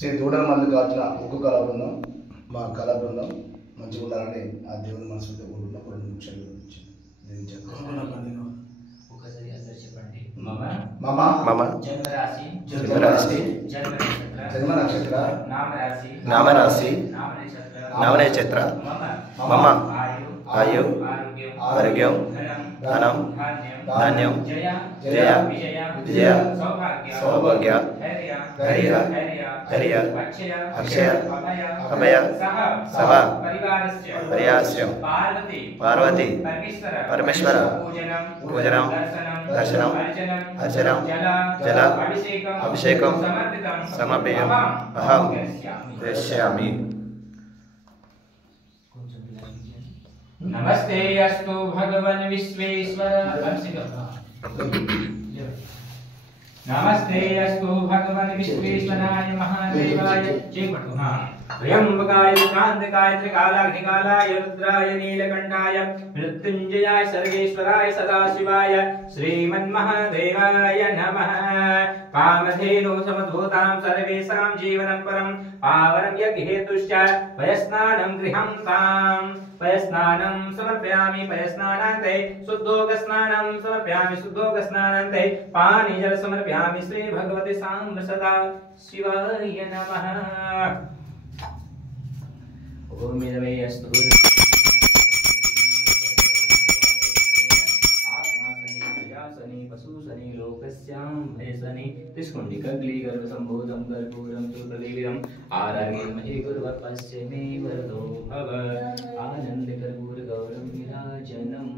శ్రీ దూడల మల్లికార్జున ఉక్కు కళా బృందం మా కళా బృందం మంచిగా ఉండాలని ఆ దేవుని మనసుతో కోరుకున్న కొన్ని నిమిషాలు ఒకసారి అందరూ చెప్పండి. మమ జన్మరాశి జన్మ నక్షత్ర నామ రాశి నామ నక్షత్ర మమ ఆయు ఆరోగ్యం ధనం ధాన్యం జయ విజయ సౌభాగ్య ధైర్య అక్షయ అభయ సహ పరివారస్య పార్వతి పరమేశ్వర పూజనం దర్శనం అర్చనం జల అభిషేకం సమర్పయం అహం కరిష్యామి. नमस्ते अस्तु भगवन् विश्वेश्वर नमस्ते अस्तु भगवन् विश्वेश्वराय महादेवाय त्र्यंबकाय क्रांतकाय त्रिकालाग्निकालाय रुद्राय नीलकंठाय मृत्युंजयाय सर्वेश्वराय सदाशिवाय श्रीमन्महादेवाय नमः। कामधेनु समद्भूतां सर्वेषां जीवनं परं पावनं यज्ञहेतुश्च पयस्नानं गृहं तां पयस्नानं समर्पयामि पयस्नानान्ते शुद्धोदकस्नानं समर्पयामि शुद्धोदकस्नानान्ते पानीजल समर्पयामि श्री भगवते सांब सदा शिवाय नमः। ओम मेदवे अस्तु आत्मासनि पशुसनि लोकस्यां भयसनि तिष्कुण्डि कग्ली गर्भ संभूतं कर्पूरं सुप्रदीपितम् आरागेमहि गुरुवत्पश्य मे वरदो भव आनन्द कर्पूर गौरं विराजनम्